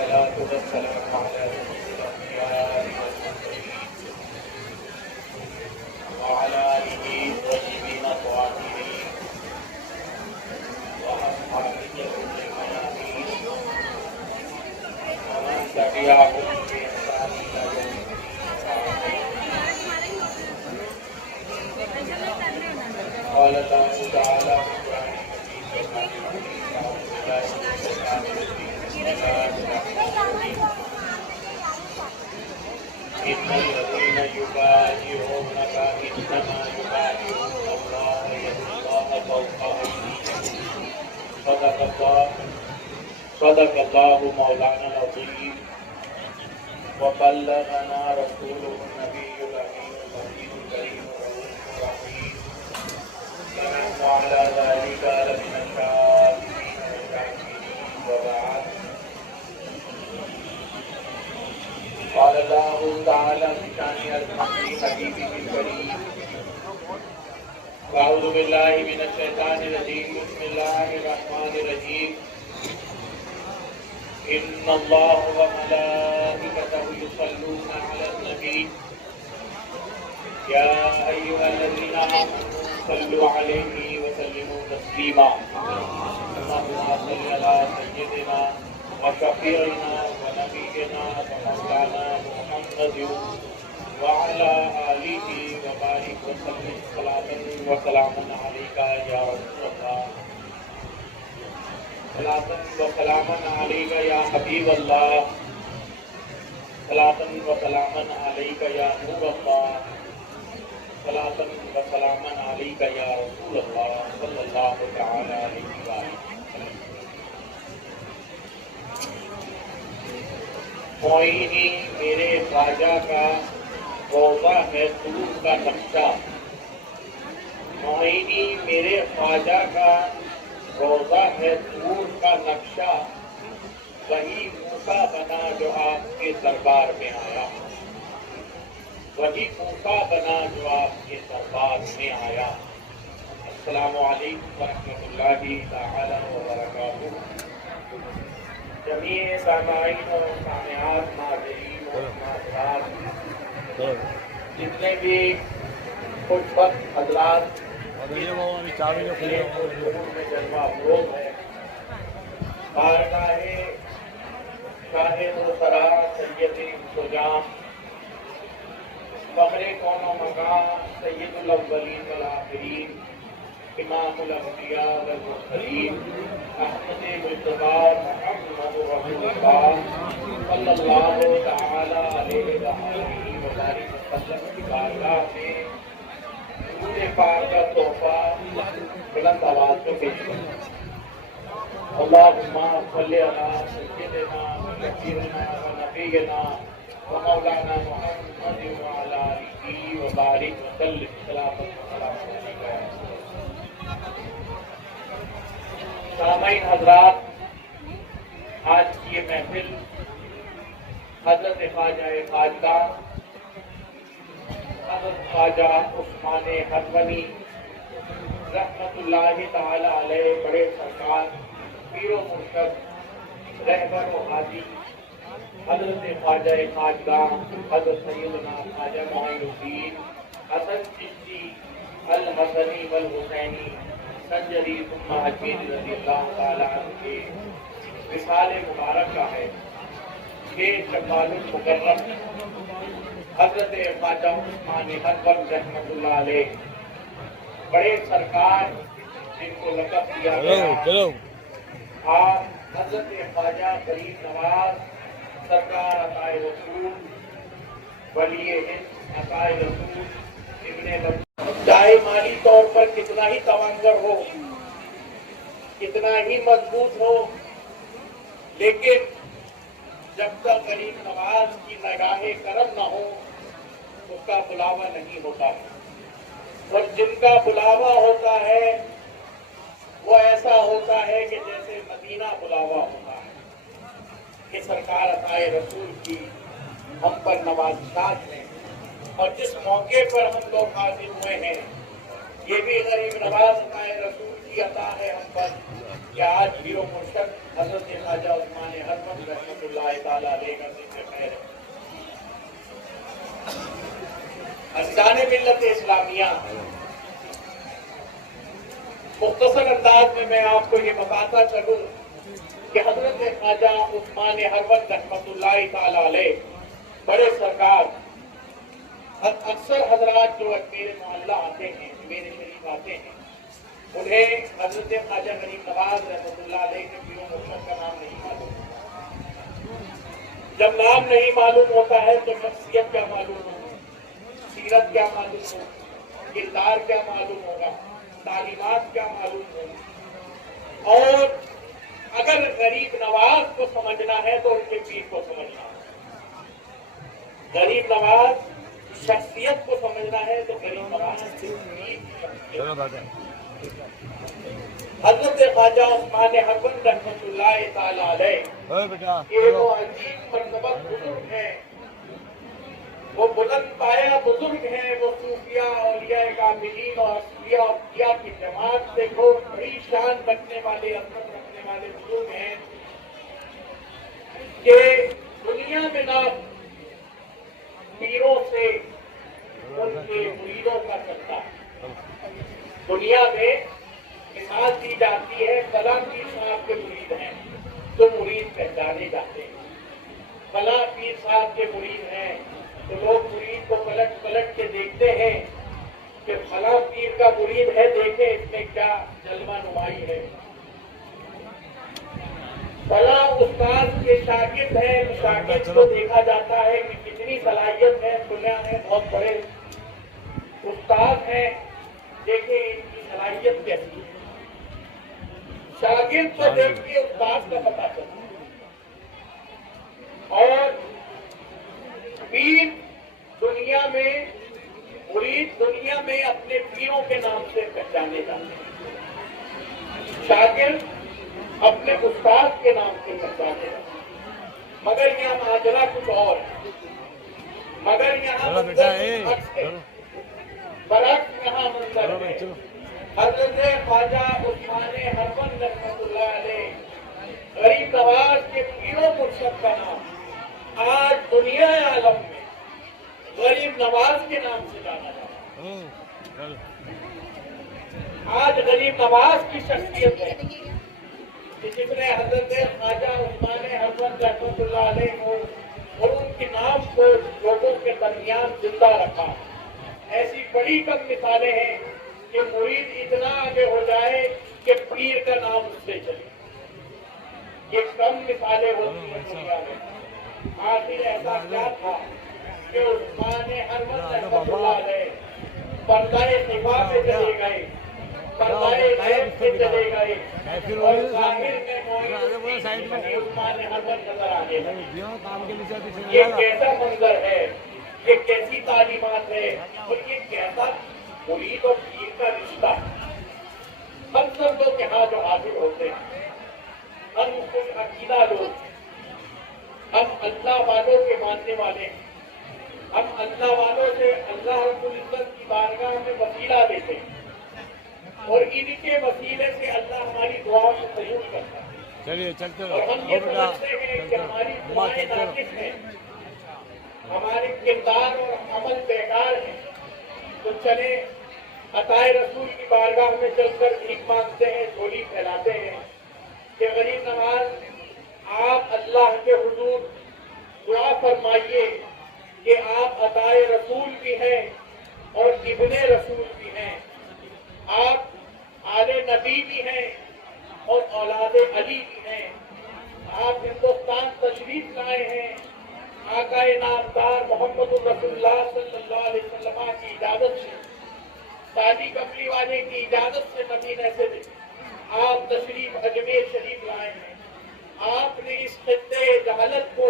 والصلاة والسلام على رسول الأنبياء والمرسلين وعلى آله الطيبين الطاهرين وأصحابه الأجمعين ومن تبعهم بإحسان إلى يوم الدين. قال الله تعالى في القرآن المجيد أعوذ بالله من الشيطان الرجيم بسم الله الرحمن الرحيم إن الذين يبايعونك إنما يبايعون الله يد الله فوق أيديهم صدق الله مولانا العظيم وبلغنا رسوله النبي الأمين المجيد الكريم الرؤوف الرحيم ونحن على ذلك لمن الشاهدين والشاكرين وبعد. قال الله تعالى في شان عظمته حبيبه الكريم أعوذ بالله من الشيطان الرجيم بسم الله الرحمن الرحيم إن الله وملائكته يصلون على النبي يا أيها الذين آمنوا صلوا عليه وسلموا تسليما اللهم صل على سيدنا وشفيعنا ونبينا ومولانا محمد وعلى آله وبارك وسلم صلاة وسلام عليك يا رسول الله صلاة وسلام عليك يا حبيب الله صلاة وسلام عليك يا نور الله صلاة وسلام عليك يا رسول الله صلى الله تعالى عليه وآله وسلم. معینی میرے خواجہ کا روضہ ہے طور کا نقشہ معینی میرے خواجہ کا روضہ ہے طور کا نقشہ وہی موسیٰ بنا جو آپ کے دربار میں آیا وہی موسیٰ بنا جو آپ کے دربار میں آیا. السلام علیکم ورحمۃ اللہ تعالی وبرکاتہ. جمیع سامعین و سامعات ناظرین و ناظرات جتنے بھی خود وقت حضرات میں جلوہ افروز ہے بارگاہ شاہ مرسرا سید سجام فخر کون و مقام سید الاولین والآخرین امام الانبیاء والمرسلین احمد مجتبی محمد رسول اللہ صلی اللہ تعالی علیہ وآلہ وبارک وسلم کی بارگاہ میں درود پاک کا تحفہ بلند آواز میں پیش کریں. اللہم صلی علی سیدنا وشفیعنا ونبینا ومولانا محمد وعلی آلہ وبارک وسلم صلاۃ وسلام علیک. سامعین حضرات، آج کی یہ محفل حضرت خواجہ خواجگاہ حضرت خواجہ عثمان حضونی رحمت اللہ تعالی علیہ بڑے سرکار پیر و مرشد رہبر و ہادی حضرت خواجہ خواجگاہ حضرت سیدنا خواجہ معین الدین حسن چشتی الحسنی والحسینی سنجری ثم اجمیری رضی اللہ تعالیٰ عنہ کے وصال مبارک کا ہے. یہ شوال المکرم حضرت خواجہ عثمان حضون رحمت اللہ علیہ بڑے سرکار جن کو لقب دیا گیا آپ حضرت خواجہ غریب نواز سرکار عطائے رسول ولی ہند عطائے رسول ابن چاہے مالی طور پر کتنا ہی توانگر ہو کتنا ہی مضبوط ہو لیکن جب تک غریب نواز کی نگاہ کرم نہ ہو اس کا بلاوا نہیں ہوتا ہے. اور جن کا بلاوا ہوتا ہے وہ ایسا ہوتا ہے کہ جیسے مدینہ بلاوا ہوتا ہے. کہ سرکار عطائے رسول کی ہم پر نوازشات ہیں اور جس موقع پر ہم لوگ حاضر ہوئے ہیں یہ بھی غریب نواز عطائے رسول کی عطا ہے ہم پر. کہ آج پیر و مرشد حضرت خواجہ عثمان ہرمند رحمۃ اللہ تعالیٰ علیہ کا ذکر خیر ہے۔ ارکان ملت اسلامیہ، مختصر انداز میں آپ کو یہ بتاتا چلوں کہ حضرت خواجہ عثمان ہرمند رحمۃ اللہ تعالیٰ علیہ بڑے سرکار، اکثر حضرات جو میرے محلہ آتے ہیں، میرے شریف آتے ہیں، انہیں حضرت خواجہ غریب نواز رحمۃ اللہ علیہ کے پیر و مرشد کا نام نہیں معلوم۔ جب نام نہیں معلوم ہوتا ہے تو شخصیت کیا معلوم ہوگی، سیرت کیا معلوم ہوگی، کردار کیا معلوم ہوگا، تعلیمات کیا معلوم ہوگی۔ اور اگر غریب نواز کو سمجھنا ہے تو ان کے پیر کو سمجھنا ہے۔ غریب نواز شخصیت کو سمجھنا ہے تو غریب نواز کے پیر کی شخصیت۔ حضرت خواجہ عثمان ہرمند رحمۃ اللہ تعالیٰ علیہ یہ وہ عجیب مرتبہ بزرگ ہیں، وہ بلند پایا بزرگ ہیں، وہ صوفیاء اولیاء کاملین اور اصفیاء اولیاء کی جماعت سے وہ بڑی شان رکھنے والے، عظمت رکھنے والے بزرگ ہیں کہ دنیا میں نہ پیروں سے ان کے مریدوں کا چلتا ہے۔ دنیا میں مثال دی جاتی ہے، فلاں پیر صاحب کے مرید ہیں تو مرید پہچانے جاتے ہیں، فلاں پیر صاحب کے مرید ہیں تو لوگ مرید کو پلٹ پلٹ کے دیکھتے ہیں کہ فلاں پیر کا مرید ہے، دیکھیں اس میں کیا جلوہ نمائی ہے۔ فلاں استاد کے شاگرد ہیں، شاگرد کو دیکھا جاتا ہے کہ کتنی صلاحیت ہے، سنا ہے بہت بڑے استاد ہیں، دیکھیں ان کی صلاحیت کیسی ہے۔ شاگرد کو دیکھ کے استاد کا پتہ چلتا ہے۔ اور پیر دنیا میں، مرید دنیا میں اپنے پیروں کے نام سے پہچانے جاتے ہیں، شاگرد اپنے استاد کے نام سے پہچانے جاتے ہیں۔ مگر یہاں ماجرا کچھ اور ہے، مگر یہاں برعکس ہے، برعکس یہاں منظر ہے۔ حضرت خواجہ عثمان ہرمند رحمۃ اللہ علیہ غریب نواز کے پیر و مرشد کا نام آج دنیا عالم میں غریب نواز کے نام سے جانا جاتا ہے۔ آج غریب نواز کی شخصیت ہے کہ جس نے حضرت خواجہ عثمان ہرمند رحمۃ اللہ علیہ کو اور ان کے نام کو لوگوں کے درمیان زندہ رکھا۔ ایسی بڑی کم مثالیں ہیں کہ مرید اتنا آگے ہو جائے کہ پیر کا نام اس سے چلے، یہ کم مثالیں ہوتی ہیں دنیا میں۔ آخر ایسا کیا تھا کہ عثمان ہرمند رحمۃ اللہ علیہ پردہ خفا میں چلے گئے، پردہ غیب میں چلے گئے اور ظاہر میں عثمان ہرمند نظر آنے لگے۔ یہ کیسا منظر ہے، یہ کیسی تعلیمات ہے اور یہ کیسا مرید اور پیر کا رشتہ ہے۔ ہم سب لوگ یہاں جو حاضر ہوتے ہیں، ہم خوش عقیدہ لوگ، ہم اللہ والوں کے ماننے والے ہیں، ہم اللہ والوں سے اللہ رب العزت کی بارگاہ میں وسیلہ لیتے ہیں اور ان کے وسیلے سے اللہ ہماری دعا کو قبول کرتا ہے۔ چلیے چلتے اور ہم یہ سمجھتے ہیں کہ ہماری دعائیں ناقص ہیں، ہمارے کردار اور عمل بیکار ہیں، تو چلے عطائے رسول کی بارگاہ میں چل کر بھیک مانگتے ہیں، جھولی پھیلاتے ہیں کہ غریب نواز آپ اللہ کے حضور دعا فرمائیے کہ آپ عطائے رسول بھی ہیں اور ابن رسول بھی ہیں، آپ آل نبی بھی ہیں اور اولاد علی بھی ہیں، آپ ہندوستان تشریف لائے ہیں آقا نامدار محمد رسول اللہ صلی اللہ علیہ وسلم کی اجازت سے، شادی کملی والے کی اجازت سے مدینہ سے آپ تشریف اجمیر شریف لائے ہیں۔ آپ نے اس خطے جہالت کو،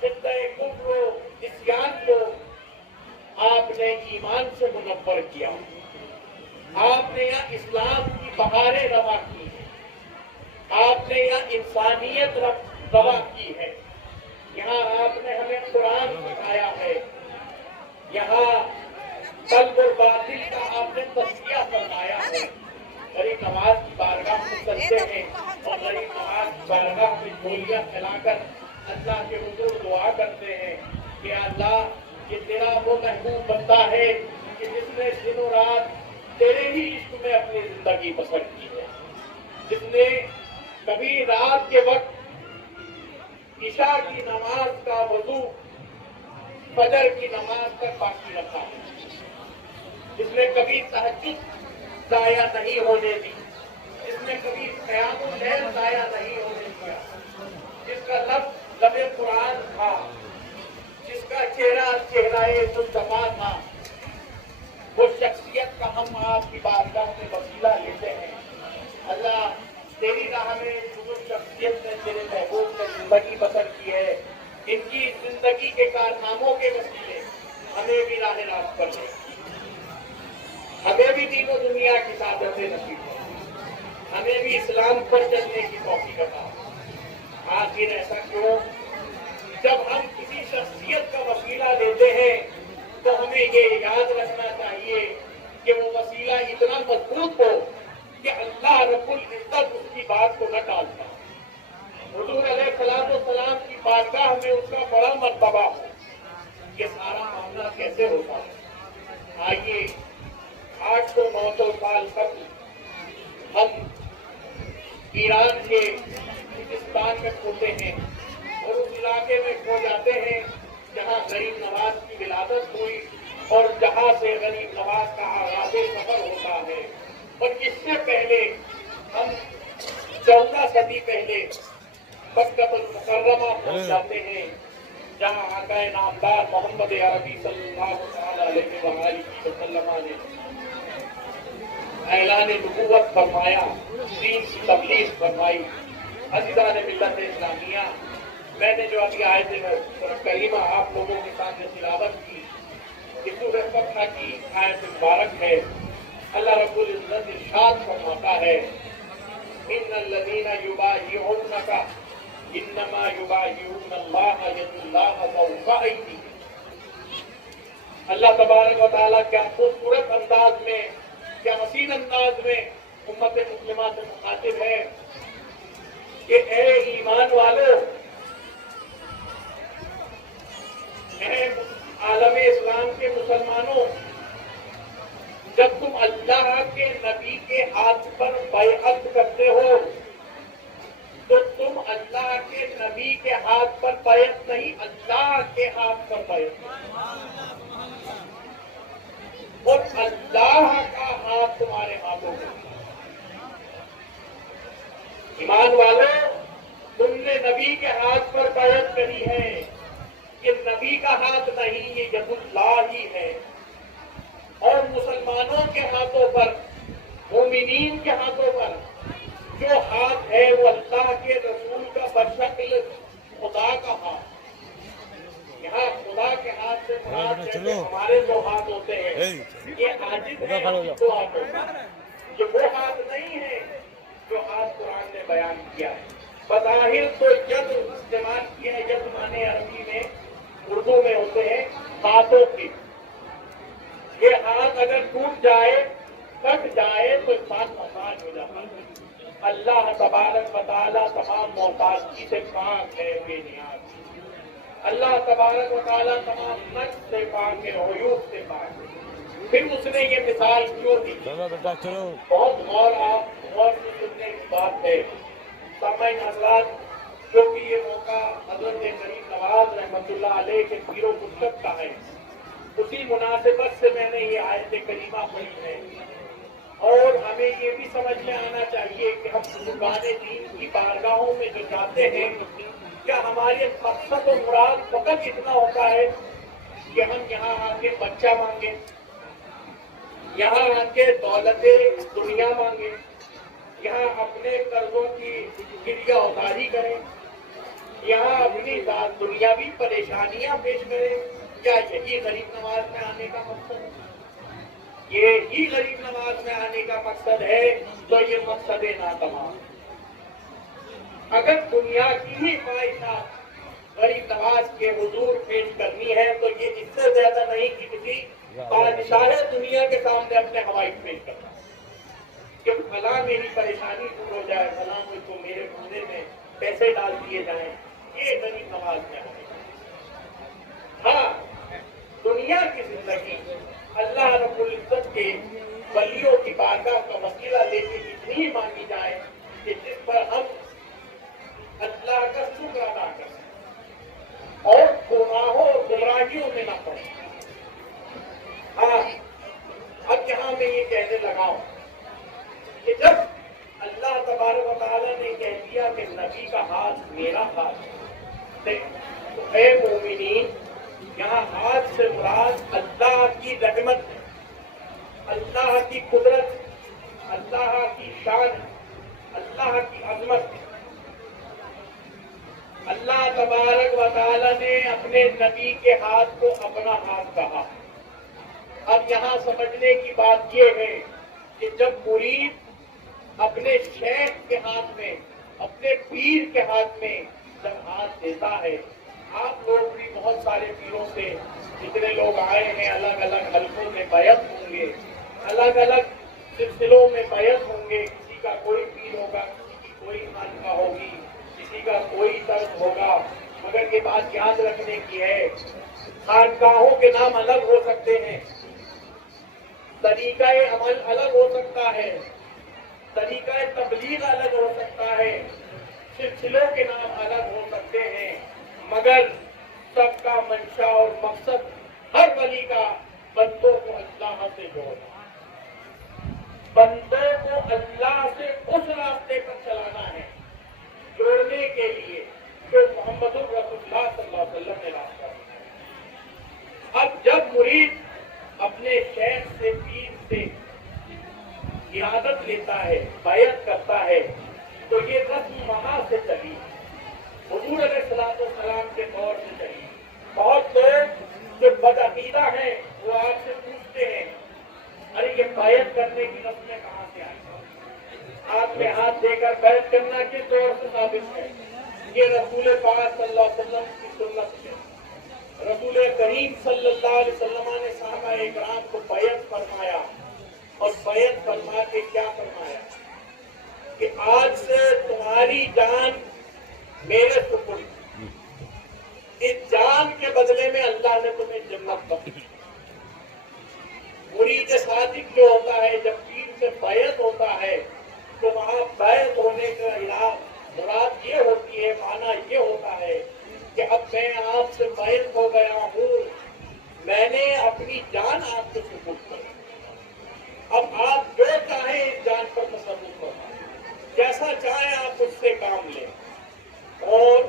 خطے کفر و عصیان کو آپ نے ایمان سے منور کیا، آپ نے یہاں اسلام کی بہاریں رواں کی ہیں، آپ نے یہاں انسانیت رواں کی ہے، یہاں آپ نے ہمیں قرآن سکھایا ہے، یہاں قلب اور باطل کا آپ نے تزکیہ فرمایا ہے، غریب نواز کی بارگاہ میں چلتے ہیں اور غریب نواز کی بارگاہ میں جھولیاں پھیلا کر اللہ کے حضور دعا کرتے ہیں کہ اللہ یہ تیرا وہ محبوب بندہ ہے کہ جس نے دن و رات تیرے ہی عشق میں اپنی زندگی بسر کی ہے، جس نے کبھی رات کے وقت عشاء کی نماز کا وضو فجر کی نماز تک باقی رکھا ہے، جس نے کبھی تہجد ضائع نہیں ہونے دی، جس نے کبھی قیام اللیل ضائع نہیں ہونے دیا، جس کا لب قرآن تھا، جس کا چہرہ مصطفیٰ تھا، وہ شخصیت کا ہم آپ کی بارگاہ میں وسیلہ لیتے ہیں۔ اللہ تیری راہ میں بزرگ شخصیت نے تیرے محبوب نے زندگی بسر کی ہے، ان کی زندگی کے کارناموں کے وسیلے ہمیں بھی راہ راست پر لے، ہمیں بھی دین و دنیا کی سعادتیں نصیب ہوں، ہمیں بھی اسلام پر چلنے کی توفیق عطا۔ آخر ایسا کیوں؟ جب ہم کسی شخصیت کا وسیلہ لیتے ہیں تو ہمیں یہ یاد رکھنا چاہیے کہ وہ وسیلہ اتنا مضبوط ہو کہ اللہ رب العزت اس کی بات کو نہ ٹالتا، حضور علیہ السلام کی بارگاہ میں اس کا بڑا مرتبہ ہو۔ یہ سارا معاملہ کیسے ہوتا ہے؟ آئیے 800-900 سال قبل ہم ایران کے ہندوستان میں کھوتے ہیں اور اس علاقے میں کھو جاتے ہیں جہاں غریب نواز کی ولادت ہوئی اور جہاں سے غریب نواز کا آغاز سفر ہوتا ہے۔ اور اس سے پہلے ہم 14 صدی پہلے مکہ المکرمہ پہنچ جاتے ہیں جہاں آقا نامدار محمد عربی صلی اللہ علیہ وآلہ وسلم نے اعلان نبوت فرمایا، دین کی تبلیغ فرمائی۔ عزیزان ملت اسلامیہ، میں نے جو ابھی آیت کریمہ آپ لوگوں کے سامنے تلاوت کی، یہ سورہ فتح کی آیت مبارک ہے۔ اللہ رب العزت ارشاد فرماتا ہے، ان الذین یبایعونک انما یبایعون اللہ ید اللہ فوق ایدیہم۔ اللہ تبارک و تعالیٰ کیا خوبصورت انداز میں، کیا حسین انداز میں امت مسلمہ سے مخاطب ہے کہ اے ایمان والو، اے عالم اسلام کے مسلمانوں، جب تم اللہ کے نبی کے ہاتھ پر بیعت کرتے ہو تو تم اللہ کے نبی کے ہاتھ پر بیعت نہیں، اللہ کے ہاتھ پر بیعت اور اللہ کا ہاتھ تمہارے ہاتھوں میں۔ ایمان والو، تم نے نبی کے ہاتھ پر بیعت کری ہے، یہ نبی کا ہاتھ نہیں، یہ ید اللہ ہی ہے۔ اور مسلمانوں کے ہاتھوں پر، مومنین کے ہاتھوں پر جو ہاتھ ہے وہ اللہ کے رسول کا بشکل خدا کا ہاتھ۔ یہاں خدا کے ہاتھ سے مراد جیسے ہمارے جو ہاتھ ہوتے ہیں یہ عاجز ہیں، تو ہاتھ ہوتے ہیں، یہ وہ ہاتھ نہیں ہے جو ہاتھ قرآن نے بیان کیا ہے۔ بظاہر تو ید استعمال کیا ہے، ید معنی عربی میں اردو میں ہوتے ہیں ہاتھوں کے۔ یہ ہاتھ اگر ٹوٹ جائے، کٹ جائے تو انسان محتاج ہو جاتا ہے۔ اللہ تبارک و تعالیٰ تمام محتاجی سے پاک ہے، بے نیاز۔ اللہ تبارک و تعالیٰ تمام نقص سے پاک ہے، عیوب سے پاک ہے۔ پھر اس نے یہ مثال کیوں دی؟ بہت غور سے سننے کی بات ہے۔ سامعین حضرات، کیونکہ یہ موقع حضرت غریب نواز رحمۃ اللہ علیہ کے پیر و مرشد کا ہے، اسی مناسبت سے میں نے یہ آیت کریمہ پڑھی ہے۔ اور ہمیں یہ بھی سمجھ میں آنا چاہیے کہ ہم بزرگان دین کی بارگاہوں میں جو جاتے ہیں، کیا ہمارے مقصد و مراد فقط اتنا ہوتا ہے کہ ہم یہاں آ کے بچہ مانگیں، یہاں آ کے دولت دنیا مانگیں، یہاں اپنے قرضوں کی گریہ اداری کریں، یہاں اپنی دنیاوی پریشانیاں پیش کریں؟ کیا یہی غریب نواز میں آنے کا مقصد ہے؟ یہی غریب نواز میں آنے کا مقصد ہے تو یہ مقصد ناتمام۔ اگر دنیا کی ہی خواہشات غریب نواز کے حضور پیش کرنی ہے تو یہ اس سے زیادہ نہیں کہ کسی بادشاہ دنیا کے سامنے اپنے حوائج پیش کرنا۔ کہ فلاں میری پریشانی دور ہو جائے، فلاں مجھ کو میرے کھانے میں پیسے ڈال دیے جائیں، یہ غریب نواز میں ہے۔ ہاں، دنیا کی زندگی اللہ رب العزت کے ولیوں کی بارگاہ کا وسیلہ لے کے اتنی مانگی جائے کہ جس پر ہم اللہ کا شکر ادا کر سکیں اور گناہوں اور گمراہیوں میں نہ پڑیں۔ ہاں، اب یہاں میں یہ کہنے لگا ہوں کہ جب اللہ تبارک و تعالیٰ نے کہہ دیا کہ نبی کا ہاتھ میرا ہاتھ ہے، تو اے مومنین، یہاں ہاتھ سے مراد اللہ کی رحمت ہے، اللہ کی قدرت، اللہ کی شان، اللہ کی عظمت۔ اللہ تبارک و تعالیٰ نے اپنے نبی کے ہاتھ کو اپنا ہاتھ کہا۔ اب یہاں سمجھنے کی بات یہ ہے کہ جب مرید اپنے شیخ کے ہاتھ میں، اپنے پیر کے ہاتھ میں جب ہاتھ دیتا ہے، آپ لوگ بھی بہت سارے پیروں سے جتنے لوگ آئے ہیں الگ الگ حلقوں میں بیعت ہوں گے، الگ الگ سلسلوں میں بیعت ہوں گے، کسی کا کوئی پیر ہوگا، کسی کی کوئی خانقاہ ہوگی، کسی کا کوئی طرز ہوگا، مگر یہ بات یاد رکھنے کی ہے خانقاہوں کے نام الگ ہو سکتے ہیں، طریقہ عمل الگ ہو سکتا ہے، طریقہ تبلیغ الگ ہو سکتا ہے، سلسلوں کے نام الگ ہو سکتے ہیں، مگر سب کا منشا اور مقصد ہر ولی کا بندوں کو اللہ سے جوڑنا، بندوں کو اللہ سے اس راستے پر چلانا ہے جوڑنے کے لیے جو محمد الرسول اللہ صلی اللہ علیہ وسلم نے راستہ دیا۔ اب جب مرید اپنے شیخ سے، پیر سے عیادت لیتا ہے، بیعت کرتا ہے، تو یہ رسم وہاں سے چلی، حضور علیہ السلام کے دور سے چلی۔ بہت لوگ جو بدعقیدہ ہیں وہ آپ سے پوچھتے ہیں ارے یہ بیعت کرنے کی رسمیں کہاں سے آئی؟ ہاتھ میں ہاتھ دے کر بیعت کرنا کس دور سے ثابت ہے؟ یہ رسول پاک صلی اللہ علیہ وسلم کی سنت ہے۔ رسول کریم صلی اللہ علیہ وسلم نے صحابہ اکرام کو بیعت فرمایا، اور بیعت فرما کے کیا فرمایا کہ آج سے تمہاری جان میرے سپرد، اس جان کے بدلے میں اللہ نے تمہیں جنت بخشی۔ مرید صادق جو ہوتا ہے جب پیر سے بیعت ہوتا ہے تو وہاں بیعت ہونے کا مراد یہ ہوتی ہے، معنی یہ ہوتا ہے کہ اب میں آپ سے بیعت ہو گیا ہوں، میں نے اپنی جان آپ کو سپرد کر، اب آپ جو چاہیں اس جان پر تصرف کریں، جیسا چاہیں آپ اس سے کام لیں۔ اور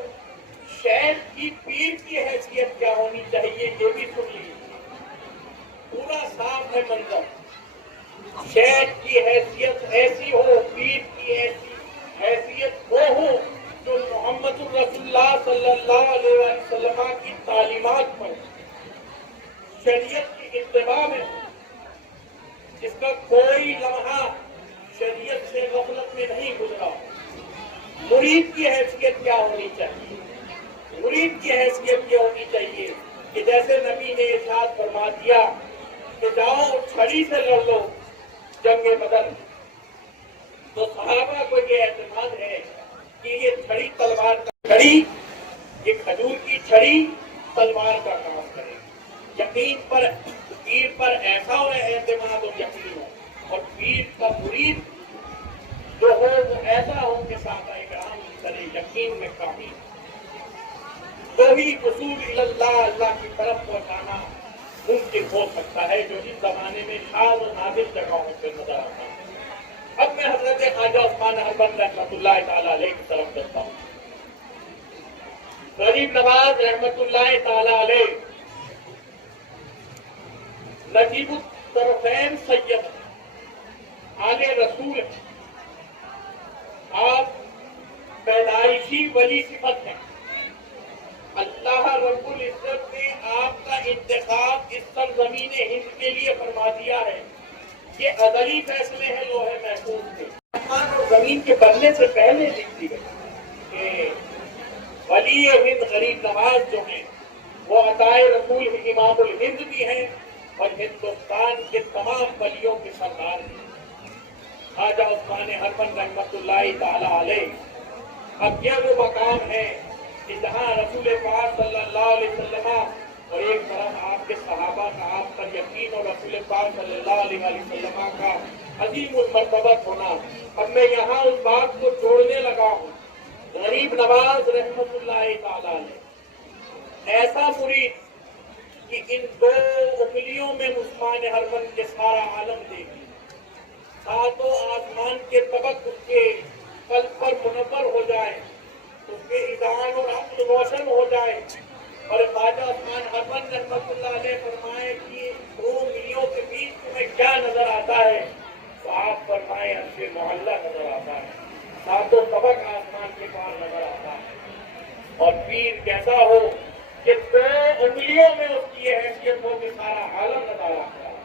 شیخ کی، پیر کی حیثیت کیا ہونی چاہیے یہ بھی سن لیجیے، پورا صاف ہے منظر۔ شیخ کی حیثیت ایسی ہو، پیر کی حیثیت وہ ہو جو محمد الرسول اللہ صلی اللہ علیہ وسلم کی تعلیمات پر، شریعت کی اتباع میں ہو، جس کا کوئی لمحہ شریعت سے غفلت میں نہیں گزرا۔ مرید کی حیثیت کیا ہونی چاہیے؟ مرید کی حیثیت یہ ہونی چاہیے کہ جیسے نبی نے ارشاد فرما دیا کہ جاؤ چھڑی سے لڑ لو جنگ بدر، تو صحابہ کو یہ اعتماد ہے کہ یہ چھڑی تلوار کا، چھڑی یہ کھجور کی چھڑی تلوار کا کام کرے۔ یقین پر، پیر پر ایسا ہو اعتماد اور یقین ہو، اور پیر کا مرید جو ہو وہ ایسا ہو کہ صحابہ اکرام کی طرح یقین میں کامل، وہی وصول اللہ، اللہ کی طرف پہنچانا ممکن ہو سکتا ہے، جو اس زمانے میں شاذ و نادر جگہوں پہ نظر آتا ہے۔ اب میں حضرت خواجہ عثمان احمد رحمۃ اللہ تعالیٰ علیہ کی طرف چلتا ہوں۔ غریب نواز رحمۃ اللہ تعالیٰ علیہ نجیب الطرفین سید آل رسول، آپ پیدائشی ولی صفت ہیں۔ اللہ رب العزت نے آپ کا انتخاب اس سرزمین ہند کے لیے فرما دیا ہے۔ یہ ازلی فیصلے ہیں لوح محفوظ کے، آسمان اور زمین کے بننے سے پہلے لکھ دی گئی کہ ولی ہند غریب نواز جو ہیں وہ عطائے رسول امام الہند بھی ہیں اور ہندوستان کے تمام ولیوں کے سردار ہیں۔ خواجہ عثمان ہرمن رحمت اللہ تعالی علیہ. اب یہ وہ مقام ہے کہ جہاں رسول پاک صلی اللہ علیہ وسلم اور ایک طرف آپ کے صحابہ کا آپ پر یقین اور رسول پاک صلی اللہ علیہ وسلم کا عظیم المرتبت ہونا. اب میں یہاں اس بات کو جوڑنے لگا ہوں. غریب نواز رحمت اللہ تعالی علیہ ایسا مرید کہ ان دو انگلیوں میں عثمان ہرمن کے سارا عالم دیکھی، ساتوں آسمان کے طبق اس کے قلب پر منور ہو جائے، اس کے اذعان اور عقل روشن ہو جائے. اور خواجہ عثمان ہرمن رحمت اللہ علیہ فرمائے کہ دو انگلیوں کے بیچ تمہیں کیا نظر آتا ہے؟ تو آپ فرمائے ہم سے محلہ نظر آتا ہے، ساتوں طبق آسمان کے پار نظر آتا ہے. اور پیر کیسا ہو کہ دو انگلیوں میں اس کی حیثیت ہو کہ سارا عالم نظر آتا ہے.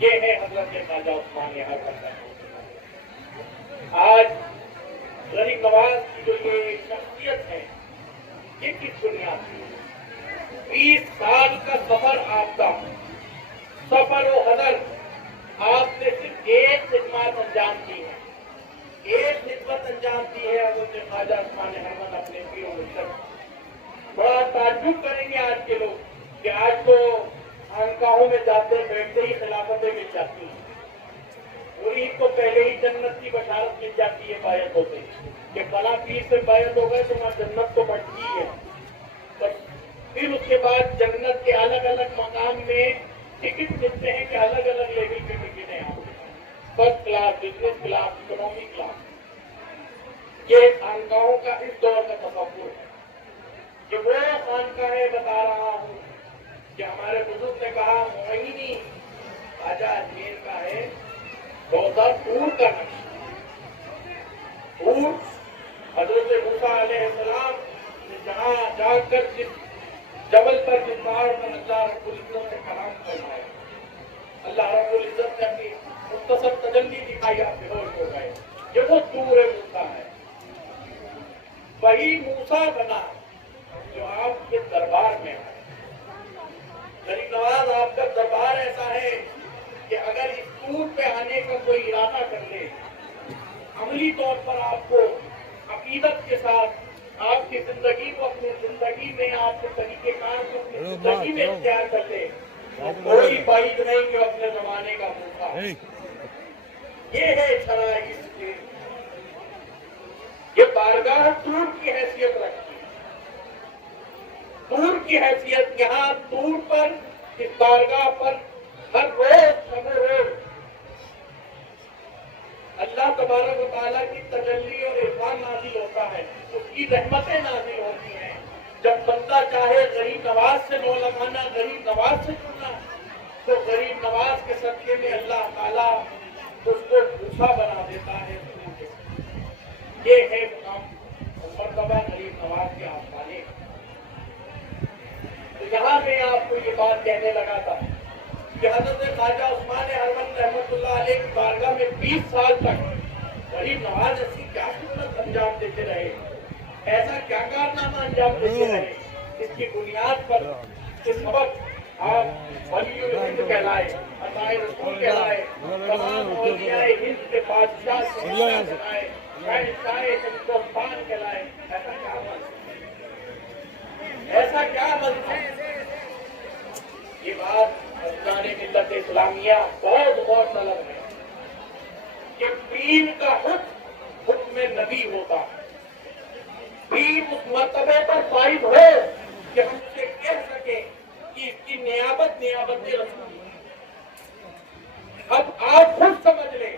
یہ ہے حضرت خواجہ عثمان ہرمن. آج غریب نواز کی جو یہ شخصیت ہے یہ کس بنیاد سے؟ 20 سال کا سفر آپ کا سفر و حضر آپ نے صرف ایک خدمات انجام دی ہے، ایک خدمت انجام دی ہے حضرت خواجہ عثمان ہرمن اپنے پیر و مرشد. بڑا تعجب کریں گے آج کے لوگ کہ آج تو خانقاہوں میں جاتے بیٹھتے ہی خلافتیں مل جاتی ہیں، مرید کو پہلے ہی جنت کی بشارت مل جاتی ہے بیعت ہوتے کہ فلاں پیر سے بیعت ہو گئے تو وہاں جنت تو بڑھتی ہے. پھر اس کے بعد جنت کے الگ الگ مقام میں ٹکٹ ملتے ہیں کہ الگ الگ لیول کے ٹکٹ ہیں، first class, business class, economy class. یہ خانقاہوں کا اس دور کا تصور ہے. یہ وہ خانقاہیں بتا رہا ہوں کہ ہمارے بزرگ نے کہا معینی خواجہ اجمیر کا ہے روضہ طور کا نقش. طور حضرت موسیٰ علیہ السلام نے جہاں جا کر جس جبل پر جنار پر اللہ رب العزت نے کلام فرمایا، اللہ رب العزت نے اپنی مختصر تجلی دکھائی، آپ بے ہوش ہو گئے. یہ وہ طور موسیٰ ہے، وہی موسیٰ بنا جو آپ کے دربار میں ہے. غریب نواز آپ کا دربار ایسا ہے کہ اگر اس طور پہ آنے کا کوئی ارادہ کر لے، عملی طور پر آپ کو عقیدت کے ساتھ آپ کی زندگی کو اپنی زندگی میں آپ کے طریقہ کار کو اپنی زندگی میں اختیار کر لے، کوئی بعید نہیں کہ اپنے زمانے کا موقع. یہ ہے شرائط، یہ بارگاہ طور کی حیثیت رکھتی ہے. طور کی حیثیت یہاں طور پر، اس بارگاہ پر ہر روز ہر روز اللہ تبارک و تعالیٰ کی تجلی اور عرفان نازل ہوتا ہے، اس کی رحمتیں نازل ہوتی ہیں. جب بندہ چاہے غریب نواز سے مولانا غریب نواز سے جڑنا تو غریب نواز کے صدقے میں اللہ تعالیٰ اس کو بھوسا بنا دیتا ہے. یہ ہے مرتبہ غریب نواز کے آسمانے. تو یہاں میں آپ کو یہ بات کہنے لگا تھا کہ حضرت خواجہ عثمان ہرمن رحمت اللہ علیہ کی بارگاہ میں 20 سال تک غریب نواز ایسی کیا خدمت انجام دیتے رہے، ایسا کیا کارنامہ انجام دیتے رہے. اس کی بنیاد پر اس وقت آپ ولی الہند کہلائے، عطائے رسول کہلائے، تمام اولیاء ہند کے بادشاہ کہلائے، شاہ ہندوستان کہلائے. ایسا کیا عمل، ایسا کیا عمل تھا؟ یہ بات ارکان ملت اسلامیہ بہت غور طلب ہے کہ پیر کا حکم نبی ہوتا ہے. پیر اس مرتبے پر فائز ہو کہ ہم اسے کہہ سکیں کہ اس کی نیابت رسول ہے. اب آپ خود سمجھ لیں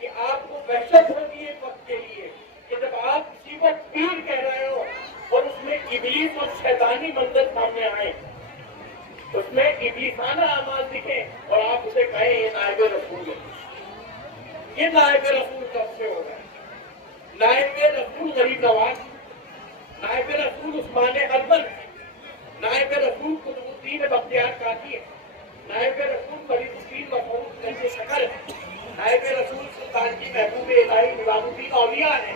کہ آپ کو وحشت ہوگی ایک وقت کے لیے کہ جب آپ کسی کو پیر کہہ رہے ہو اور اس میں ابلیس اور شیطانی منظر سامنے آئے، اس میں ابلیسانہ اعمال دکھیں اور آپ اسے کہیں یہ نائب رسول ہے. یہ نائب رسول کب سے ہو گئے؟ نائب رسول غریب نواز، نائب رسول عثمان ہرمن، نائب رسول قطب الدین بختیار کاکی ہے، نائب رسول فرید الدین محمود جیسے شکر ہے، نائب رسول سلطان کی محبوب الہی نظام الدین اولیاء ہے،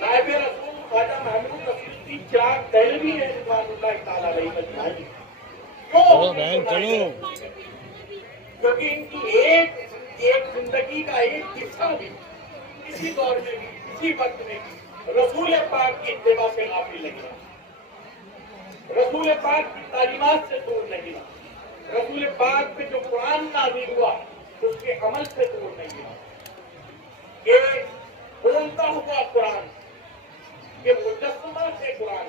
نائب رسول خواجہ محمود نصیر الدین چراغ دہلوی ہے رضوان اللہ تعالیٰ علیہ مجمعین. کیونکہ ان کی ایک ایک زندگی کا ایک حصہ بھی کسی دور میں بھی کسی وقت میں بھی رسول پاک کی اتباع سے غافل نہیں رہا، رسول پاک کی تعلیمات سے دور نہیں رہا، رسول پاک پہ جو قرآن نازل ہوا اس کے عمل سے دور نہیں رہا۔ یہ بولتا ہوا قرآن، یہ مجسمہ سے قرآن،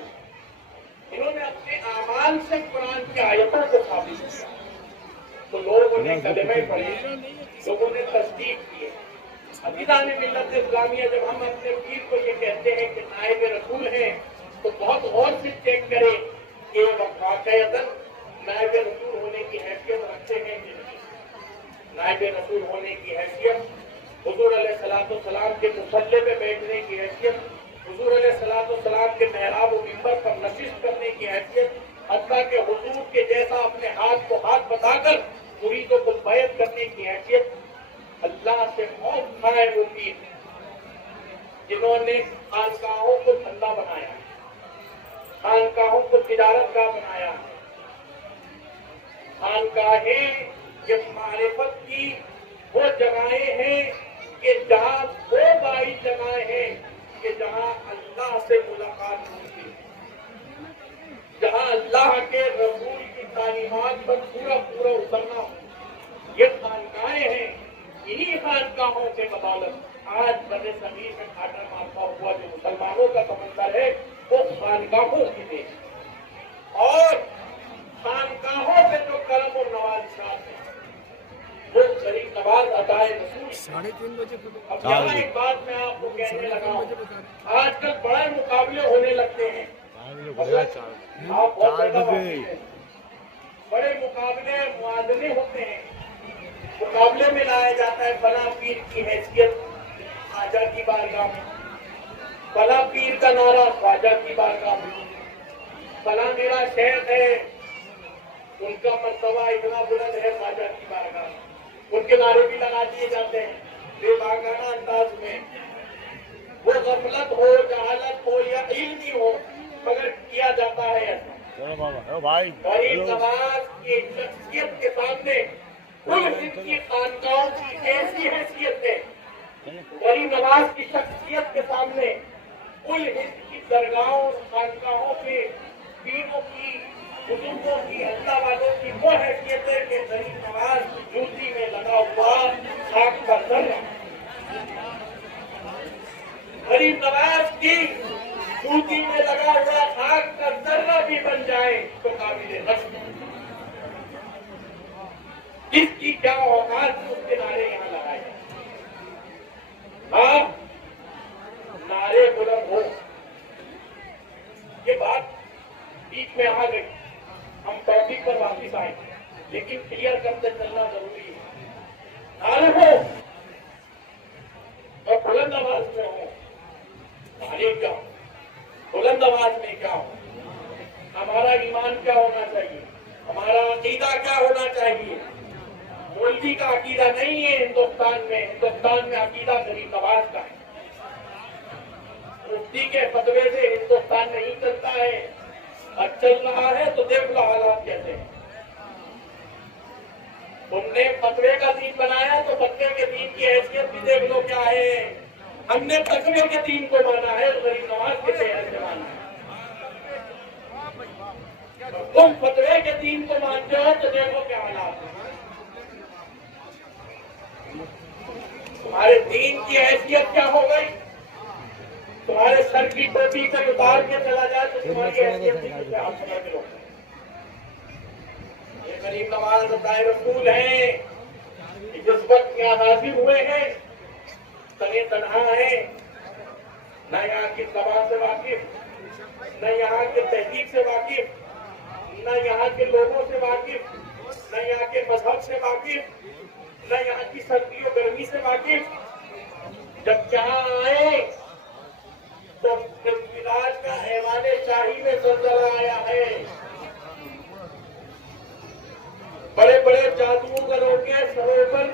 انہوں نے اپنے اعمال سے قرآن کی آیتوں کو ثابت کیا، تو لوگوں نے کلمے پڑھے، لوگوں نے تصدیق کی۔ عزیزان ملت اسلامیہ، جب ہم اپنے پیر کو یہ کہتے ہیں کہ نائب رسول ہیں تو بہت غور سے چیک کریں کہ واقعتاً نائب رسول ہونے کی حیثیت رکھتے ہیں کہ نہیں۔ نائب رسول ہونے کی حیثیت، حضور علیہ السلام کے مصلی پہ بیٹھنے کی حیثیت، حضور علیہ السلام کے محراب و منبر پر نشست کرنے کی حیثیت، حتیٰ کہ حضور کے جیسا اپنے ہاتھ کو ہاتھ بتا کر مریدوں کو بیعت کرنے کی حیثیت، اللہ سے خوف کھائے وہ پیر جنہوں نے خانقاہوں کو دھندا بنایا، خانقاہوں کو تجارت کا بنایا۔ خانقاہیں یہ معرفت کی وہ جگہیں ہیں کہ جہاں وہ بائی جگہیں ہیں کہ جہاں اللہ سے ملاقات ہوتی، جہاں اللہ کے رسول کی تعلیمات پر پورا پورا اترنا ہو، یہ خانقاہیں ہیں۔ انہی خانقاہوں کے بدولت آج بر صغیر میں کھاٹا مارتا ہوا جو مسلمانوں کا سمندر ہے وہ خانقاہوں کی دین، اور خانقاہوں سے جو کرم و نوازشات ہیں وہ غریب نواز عطائے رسول۔ اب یہاں ایک بات میں آپ کو کہنے لگا ہوں، آج کل بڑے مقابلے ہونے لگتے ہیں، آپ بہت زیادہ واقف ہیں، بڑے مقابلے موازنے ہوتے ہیں، مقابلے میں لایا جاتا ہے فلاں پیر کی حیثیت خواجہ کی بارگاہ میں، فلاں پیر کا نعرہ خواجہ کی بارگاہ میں، فلاں میرا شیخ ہے ان کا مرتبہ اتنا بلند ہے خواجہ کی بارگاہ میں، ان کے نعرے بھی لگا دیے جاتے ہیں بے باکانہ انداز میں۔ وہ غفلت ہو، جہالت ہو یا علم ہی ہو مگر کیا جاتا ہے ایسا۔ غریب نواز کی شخصیت کے سامنے کل ہند کی خانقاہوں کی ایسی حیثیت ہے، غریب نواز کی شخصیت کے سامنے کل ہند کی درگاہوں خانقاہوں کے پیروں کی بزرگوں کی اللہ والوں کی وہ حیثیت ہے کہ غریب نواز کی جوتی میں لگا ہوا خاک کا ذرہ، غریب نواز کی جوتی میں لگا ہوا خاک کا ذرہ بھی بن جائے تو قابل رشک ہے۔ جس کی کیا اوقات اس کے نعرے یہاں لگائے جائیں۔ ہاں نعرے بلند ہو، یہ بات بیچ میں آ گئی، ہم ٹاپک پر واپس آئے لیکن کلیئر کرتے چلنا ضروری ہے۔ نعرے ہو اور بلند آواز میں ہو، نعرے کیا ہو، بلند آواز میں کیا ہو، ہمارا ایمان کیا ہونا چاہیے، ہمارا عقیدہ کیا ہونا چاہیے۔ مولوی کا عقیدہ نہیں ہے ہندوستان میں عقیدہ غریب نواز کا ہے۔ مفتی کے فتوے سے ہندوستان نہیں چلتا ہے، اب چل رہا ہے تو دیکھ لو حالات کیسے ہیں۔ تم نے فتوے کا دین بنایا تو فتوے کے دین کی حیثیت بھی دیکھ لو کیا ہے۔ ہم نے فتوے کے دین کو مانا ہے، غریب نواز کے شہر سے مانا ہے۔ تم فتوے کے دین کو مانتے ہو تو دیکھو کیا حالات ہیں۔ تمہارے دین کی حیثیت کیا ہو گئی؟ تمہارے سر کی ٹوپی کا اتار کے چلا جائے تو تمہاری حیثیت کی آپ سمجھ لو۔ یہ غریب نواز عطائے رسول ہیں، جس وقت یہاں حاضر ہوئے ہیں تنے تنہا ہیں، نہ یہاں کی زبان سے واقف، نہ یہاں کے تہذیب سے واقف، نہ یہاں کے لوگوں سے واقف، نہ یہاں کے مذہب سے واقف، نہ یہاں کی سردی و گرمی سے واقف۔ جب یہاں آئے تو مزاج کا ایوان شاہی میں زلزلہ آیا ہے، بڑے بڑے جادوگروں کے سروں پر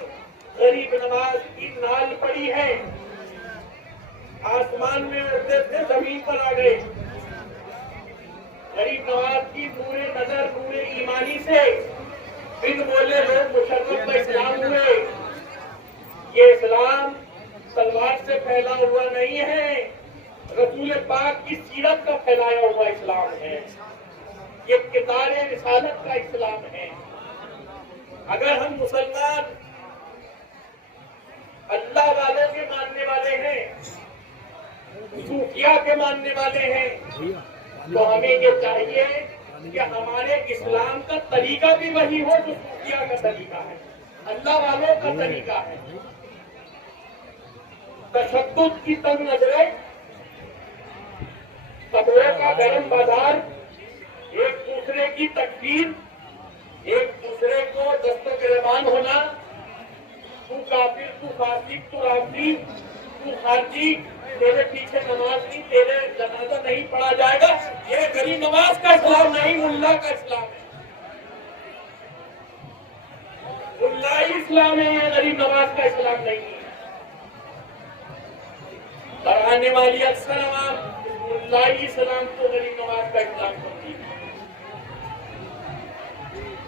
غریب نواز کی نال پڑی ہے، آسمان میں اڑتے تھے زمین پر آ گئے۔ غریب نواز کی نور نظر نور ایمانی سے بن بولے لوگ مشرف کا اسلام ہوئے، یہ اسلام تلوار سے پھیلا ہوا نہیں ہے، رسول پاک کی سیرت کا پھیلایا ہوا اسلام ہے، یہ کتاب رسالت کا اسلام ہے۔ اگر ہم مسلمان اللہ والوں کے ماننے والے ہیں، صوفیہ کے ماننے والے ہیں، تو ہمیں یہ چاہیے کہ ہمارے اسلام کا طریقہ بھی وہی ہو جو صوفیہ کا طریقہ ہے، اللہ والوں کا طریقہ ہے۔ تشدد کی تنگ نظریں، کپڑوں کا گرم بازار، ایک دوسرے کی تکفیر، ایک دوسرے کو دست و گریبان ہونا، تو کافر، تو فاسق، تو رافضی، تو خارجی، تیرے پیچھے نماز نہیں، تیرے جنازہ نہیں پڑھا جائے گا، یہ غریب نواز کا اسلام نہیں، ملا کا اسلام ہے۔ ملا ہی اسلام ہے، یہ غریب نواز کا اسلام نہیں ہے۔ پڑھانے والی اکثر عوام ملا ہی اسلام کو غریب نواز کا اسلام سمجھتی ہے۔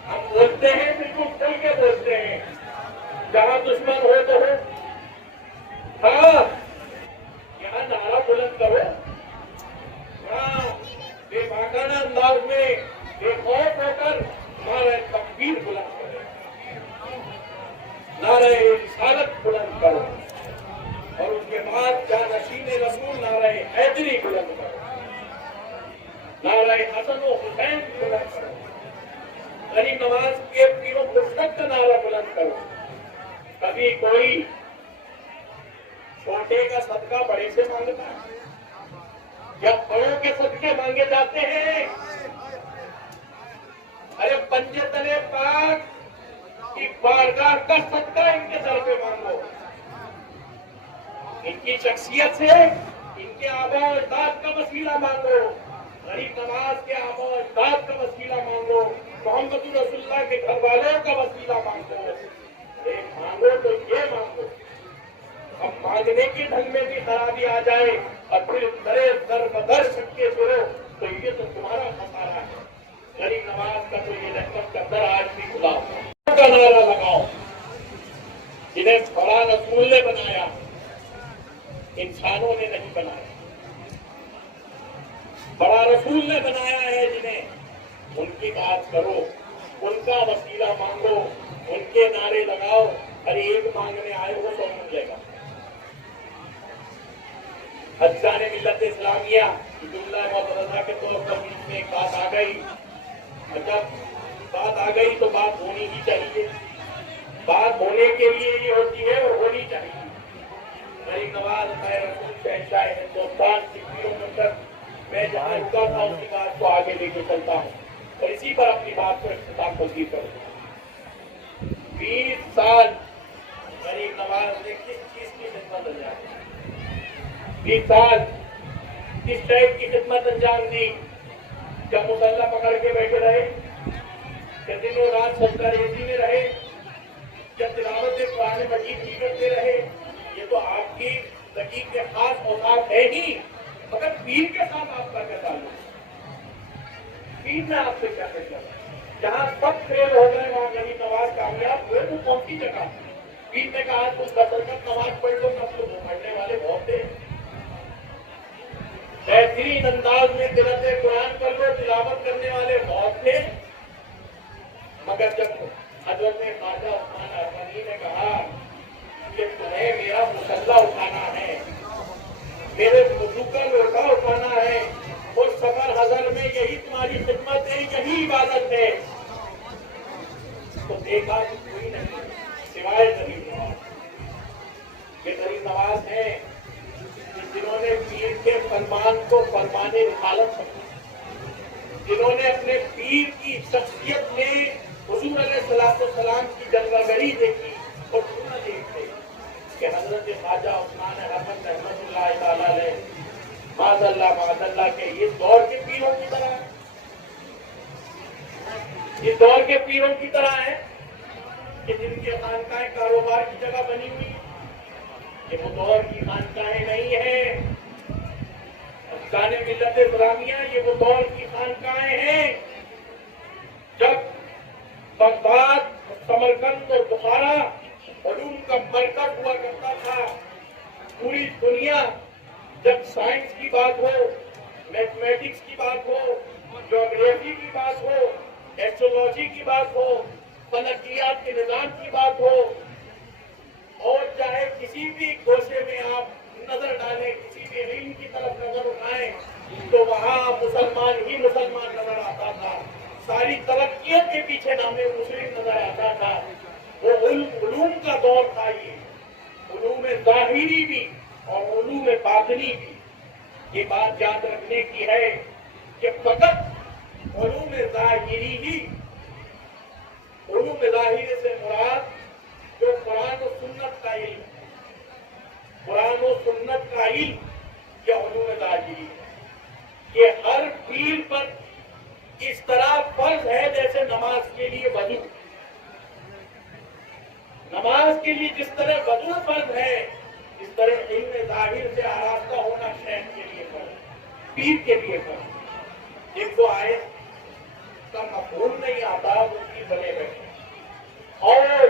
ہم بولتے ہیں، بالکل کھل کے بولتے ہیں، جہاں دشمن ہو تو ہو، ہاں یہاں نعرہ بلند کرو، ہاں بے باکانہ انداز میں بے خوف ہو کر نعرہ تکبیر بلند کرو، نعرہ رسالت بلند کرو، اور اس کے بعد جانشین رسول نعرہ حیدری بلند کرو، نعرہ حسن و حسین بلند کرو، غریب نواز کے پیر و مرشد کا نعرہ بلند کرو۔ کبھی کوئی چھوٹے کا صدقہ بڑے سے مانگتا ہے، جب بڑوں کے صدقے مانگے جاتے ہیں، ارے پنجے تلے پاک کی بارگاہ کا صدقہ ان کے در پہ مانگو، ان کی شخصیت سے ان کے آباء و اجداد کا وسیلہ مانگو، غریب نواز کے آباء و اجداد کا وسیلہ مانگو، محمد رسول اللہ کے گھر والوں کا وسیلہ مانگو، مانگو تو یہ مانگو۔ اب مانگنے کے ڈھنگ میں بھی خرابی آ جائے اور پھر در بدر سکے پھرو تو یہ تو تمہارا خسارہ ہے۔ غریب نواز کا تو یہ رحمت کا در آج بھی کھلا ہوا کا نعرہ لگاؤ، جنہیں بڑا رسول نے بنایا، انسانوں نے نہیں بنایا، بڑا رسول نے بنایا ہے جنہیں، ان کی بات کرو، ان کا وسیلہ مانگو، ان کے نعرے لگاؤ، ہر ایک مانگنے آئے ہو تو مل جائے گا۔ اجزان ملت اسلامیہ جملہ معترضہ کے طور پر بیچ میں ایک بات آ گئی، جب بات آ گئی تو بات ہونی ہی چاہیے، بات ہونے کے لیے یہ ہوتی ہے اور ہونی چاہیے۔ غریب نواز خیر رسول شہنشاہ ہندوستان کی پیروں میں تک میں جہاں رکا تھا اس کی بات کو آگے لے کے چلتا ہوں اور اسی پر اپنی بات کو اختتام پذیر کروں۔ 20 سال غریب نواز نے کس چیز کی خدمت انجام دی؟ 20 سال کس ٹائپ کی خدمت انجام دی؟ جب مسلح پکڑ کے بیٹھے رہے، جب دنوں رات سجدہ ریزی میں رہے، جب تلاوت قرآن مجید کی کرتے رہے، یہ تو آپ کی زندگی کے خاص اوقات ہے ہی، مگر پیر کے ساتھ آپ کا کیا تعلق؟ پیر نے آپ سے کیا کہا؟ جہاں سب فیل ہو گئے وہاں غریب نواز کامیاب ہوئے، تو کون سی جگہ؟ پیر نے کہا تم بسرکت نماز پڑھ لو، تب تو پڑھنے والے بہت تھے، بہترین انداز میں تلاوت قرآن کر لو، تلاوت کرنے والے بہت تھے، مگر جب حضرت خواجہ عثمان عرفانی نے کہا کہ تمہیں میرا مسلح اٹھانا ہے، میرے وضو کا لوٹا اٹھانا ہے، اس سفر حضر میں یہی تمہاری خدمت ہے، یہی عبادت ہے، تو دیکھا کہ کوئی نہیں سوائے غریب نواز۔ یہ غریب نواز ہیں جنہوں نے پیر کے فرمان کو فرمان رسالت سمجھا، جنہوں نے اپنے پیر کی شخصیت میں حضور علیہ السلام کی جلوہ گری دیکھی اور سنا دیکھتے کہ حضرت خواجہ عثمان احمد رحمۃ اللہ تعالیٰ علیہ معاذ اللہ کے اس دور کے پیروں کی طرح، اس دور کے پیروں کی طرح ہیں کہ جن کے خانقاہیں کاروبار کی جگہ بنی ہوئی، کہ وہ دور کی خانقاہیں نہیں ہیں، افغان ملت اسلامیہ یہ وہ دور کی خانقاہیں ہیں جب بغداد، سمرقند اور بخارا علوم کا مرکز ہوا کرتا تھا. پوری دنیا جب سائنس کی بات ہو, میتھمیٹکس کی بات ہو, جیوگرافی کی بات ہو, ایسٹرولوجی کی بات ہو, فلکیات کے نظام کی بات ہو, اور چاہے کسی بھی گوشے میں آپ نظر ڈالیں, کسی بھی علم کی طرف نظر اٹھائیں, تو وہاں مسلمان ہی مسلمان نظر آتا تھا. ساری ترقیوں کے پیچھے نام مسلم نظر آتا تھا. وہ علوم کا دور تھا. یہ علوم ظاہری بھی اور علوم باطنی بھی. یہ بات یاد رکھنے کی ہے کہ فقط علوم ظاہری ہی, علوم ظاہری سے مراد جو قرآن و سنت کا علم, قرآن و سنت کا علم, یہ علوم ظاہری ہے. یہ ہر پیر پر اس طرح فرض ہے جیسے نماز کے لیے وضو, نماز کے لیے جس طرح وضو فرض ہے, اس طرح علم ظاہر سے آراستہ ہونا شیخ کے لیے فرض, پیر کے لیے فرض. ایک تو آیت کا مفہوم نہیں آتا, وہ کی بنے بیٹھے, اور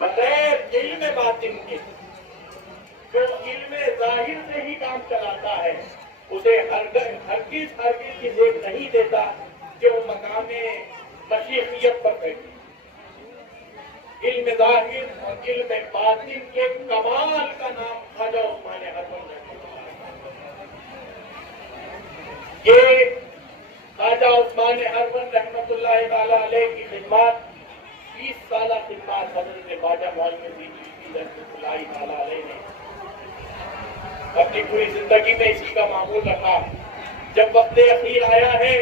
بغیر علم باطن کے جو علم ظاہر سے ہی کام چلاتا ہے, اسے ہرگز یہ دیکھ نہیں دیتا کہ وہ مقام مشیخیت پر بیٹھے. علم ظاہر اور علم باطن کے کمال کا نام خواجہ عثمان ہرمن رحمۃ اللہ. یہ خواجہ عثمان ہرمن رحمۃ اللہ تعالی علیہ کی خدمات 20 سالہ خدمات حضرت خواجہ معین الدین چشتی رحمۃ اللہ تعالی علیہ نے اپنی پوری زندگی میں اسی کا معمول رکھا. جب وقت اخیر آیا ہے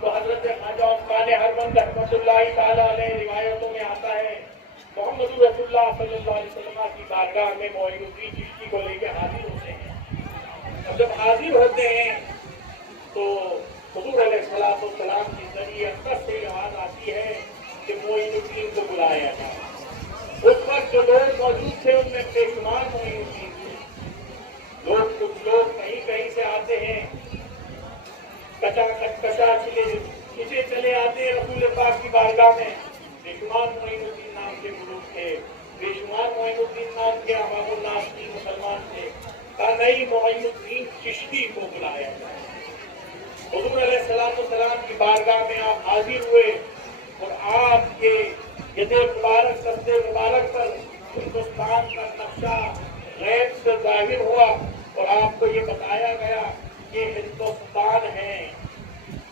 تو حضرت خواجہ عثمان ہرمن رحمۃ اللہ تعالی علیہ روایتوں میں آتا ہے محمد رسول اللہ صلی اللہ علیہ وسلم کی بارگاہ میں معین الدین چشتی کو لے کے حاضر ہوتے ہیں. اور جب حاضر ہوتے ہیں تو حضور علیہ السلام کے ذریعے اکثر سے آواز آتی ہے کہ معین الدین کو بلایا جائے. اس وقت جو لوگ موجود تھے ان میں بے شمار معین الدین تھے. کچھ لوگ کہیں سے آتے ہیں, کچا کھچے چلے آتے ہیں رسول پاک کی بارگاہ میں. بے شمار معین الدین نام کے بزرگ تھے, بے شمار معین الدین نام کے عوام الناس مسلمان تھے. کہا نہیں, معین الدین چشتی کو بلایا جائے. حضور علیہ السلام کی بارگاہ میں آپ حاضر ہوئے اور آپ کے ید مبارک دستے مبارک پر ہندوستان کا نقشہ غیب سے ظاہر ہوا اور آپ کو یہ بتایا گیا کہ ہندوستان ہے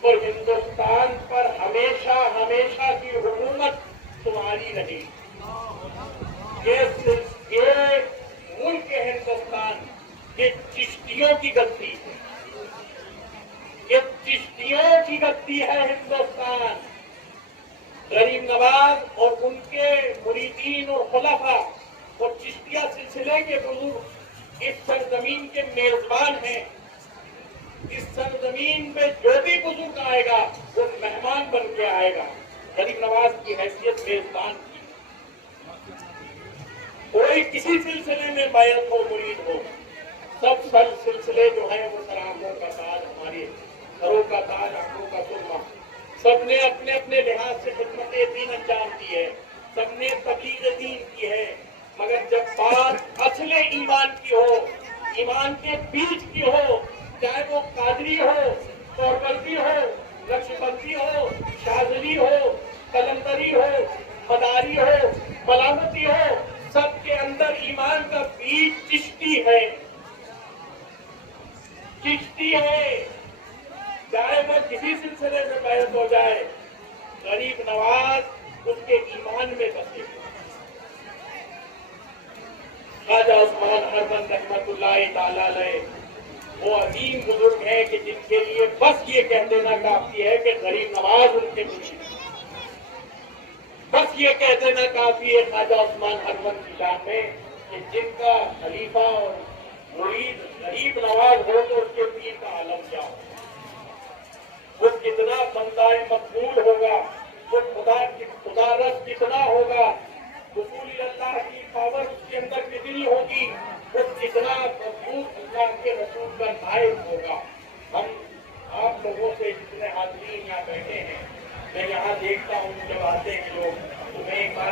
اور ہندوستان پر ہمیشہ ہمیشہ کی حکومت تمہاری رہی. یہ ملک ہندوستان یہ چشتیوں کی غلطی ہے, یہ چشتیوں کی غلطی ہے. ہندوستان غریب نواز اور ان کے مریدین اور خلفاء اور چشتیہ سلسلے کے بزرگ اس سرزمین کے میزبان ہیں. اس سرزمین پہ جو بھی بزرگ آئے گا وہ مہمان بن کے آئے گا. غریب نواز کی حیثیت میزبان کی. کوئی کسی سلسلے میں بیعت ہو, مرید ہو, سب سلسلے جو ہیں وہ سر آنکھوں کا تاج, ہماری سروں کا تاج, آنکھوں کا سرما. سب نے اپنے اپنے لحاظ سے خدمت دین انجام دی ہے, سب نے تبلیغ دین کی ہے. مگر جب بات اصل ایمان کی ہو, ایمان کے بیج کی ہو, چاہے وہ قادری ہو, سہروردی ہو, نقشبندی ہو, شاذلی ہو, قلندری ہو, مداری ہو, ملامتی ہو, سب کے اندر ایمان کا بیج چشتی ہے, چشتی ہے. چاہے وہ کسی سلسلے سے بیعت ہو جائے, غریب نواز اس کے ایمان میں بسے. خواجہ عثمان ہرمن رحمۃ اللہ تعالی علیہ وہ عظیم بزرگ ہیں کہ جن کے لیے بس یہ کہہ دینا کافی ہے کہ غریب نواز ان کے مرشد. بس یہ کہہ دینا کافی ہے خواجہ عثمان ہرمن کی شان میں کہ جن کا خلیفہ اور مرید غریب نواز ہو تو اس کے پیر کا عالم کیا ہو. وہ کتنا بندہ مقبول ہوگا, وہ خدا رس کتنا ہوگا, رسول اللہ کی پاور اس کے اندر کتنی ہوگی, وہ کتنا مقبول اللہ کے رسول کا نائب ہوگا. ہم آپ لوگوں سے جتنے حاضرین یہاں بیٹھے ہیں, میں یہاں دیکھتا ہوں جب آتے ہیں لوگ, تو میں ایک بات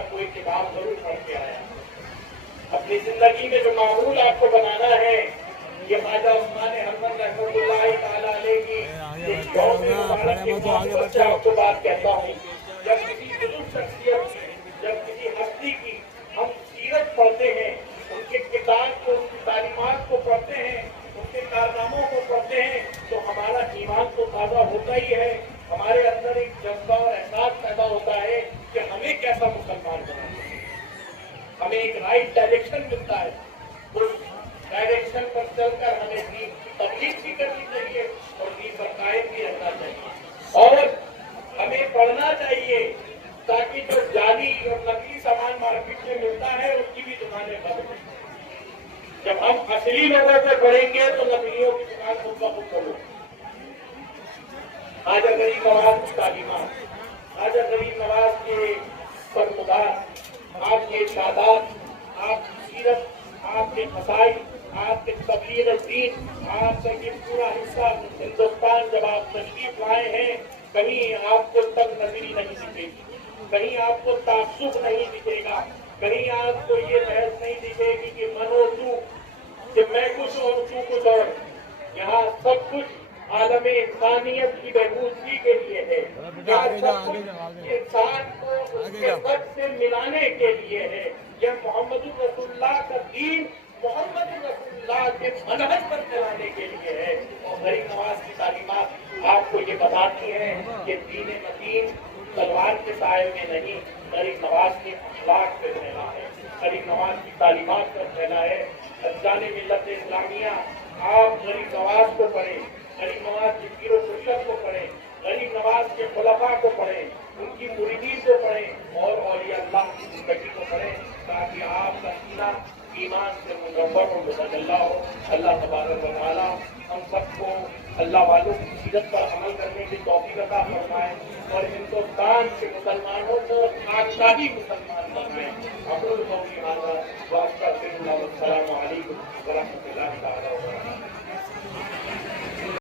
میں کوئی کتاب ضرور پڑھ کے آیا. اپنی زندگی میں جو معمول آپ کو بنانا ہے یہ خواجہ عثمان حرمت رحمۃ اللہ تعالیٰ علیہ کی آپ کو بات کہتا ہوں. جب کسی بزرگ شخصیت کی, جب کسی ہستی کی ہم سیرت پڑھتے ہیں, ان کے کتاب کو, ان کی تعلیمات کو پڑھتے ہیں, ان کے کارناموں کو پڑھتے ہیں, تو ہمارا ایمان تو تازہ ہوتا ہی ہے. ہمارے اندر ایک جذبہ اور احساس پیدا ہوتا ہے کہ ہمیں کیسا مسلمان بنانا ہے. ہمیں ایک رائٹ ڈائریکشن ملتا ہے. اس ڈائریکشن پر چل کر ہمیں دین کی تبلیغ بھی کرنی چاہیے اور دین پر قائم بھی رہنا چاہیے. اور ہمیں پڑھنا چاہیے تاکہ جو جعلی اور نقلی سامان مارکیٹ میں ملتا ہے اس کی بھی دکانیں بند ہوں. جب ہم اصلی لوگوں سے پڑھیں گے تو نقلیوں کی دکان خود بخود کھولو. خواجہ غریب نواز کی تعلیمات, خواجہ غریب نواز کے فرمودات, آپ کے ارشادات, آپ کی سیرت, آپ کے مسائل, آپ کے تبلیغ دین, آپ کا یہ پورا حصہ ہندوستان جب آپ تشریف لائے ہیں, کہیں آپ کو تنگ نظری نہیں دکھے گی, کہیں آپ کو تعصب نہیں دکھے گا, کہیں آپ کو یہ بحث نہیں دکھے گی کہ منو تو, کہ میں کچھ اور تو کچھ اور. یہاں سب کچھ عالم انسانیت کی بہبودی کے لیے ہے. یہاں سب کچھ انسان کو اس کے رب سے ملانے کے لیے ہے. یہ محمد رسول اللہ کا دین محمد رسول اللہ کے منہج پر چلانے کے لیے ہے. اور غریب نواز کی تعلیمات آپ کو یہ بتاتی ہیں کہ دین متین تلوار کے سائے میں نہیں, غریب نواز کے اخلاق پہ پھیلا ہے, غریب نواز کی تعلیمات پر پھیلا ہے. ارکان ملت اسلامیہ, آپ غریب نواز کو پڑھیں, غریب نواز کے پیر و مرشد کو پڑھیں, غریب نواز کے خلفاء کو پڑھیں, ان کی مریدین کو پڑھیں اور اولیاء اللہ کی زندگی کو پڑھیں, تاکہ آپ کا سینہ ایمان سے منور و متجلا ہو. اللہ تبارک و تعالیٰ ہم سب کو اللہ والوں کی سیرت پر عمل کرنے کی توفیق عطا فرمائے اور ہندوستان کے مسلمانوں کو خاکساری مسلمان بنائے. اقول قولی ھذا واستغفر اللہ. السلام علیکم ورحمۃ اللہ تعالیٰ وبرکاتہ.